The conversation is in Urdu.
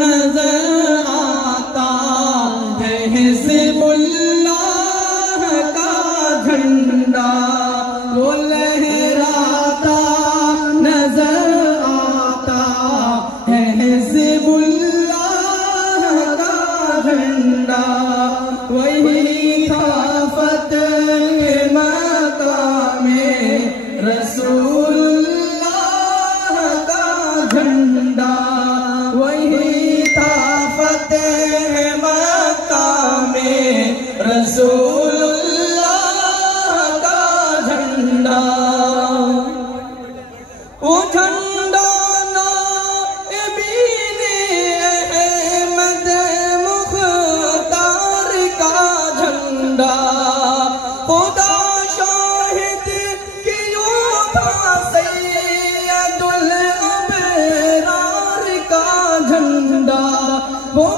نظر آتا ہے حزب اللہ کا جھنڈا، وہ لہراتا نظر آتا ہے حزب اللہ کا جھنڈا، وہی تھا فتح مقام رسول اللہ کا جھنڈا، وہی تھا فتح مقام رسول اللہ کا جھنڈا، وہ جھنڈا نائبین احمد مختار کا جھنڈا، خدا شاہد کہ یوں تھا سید الابرار کا جھنڈا، وہ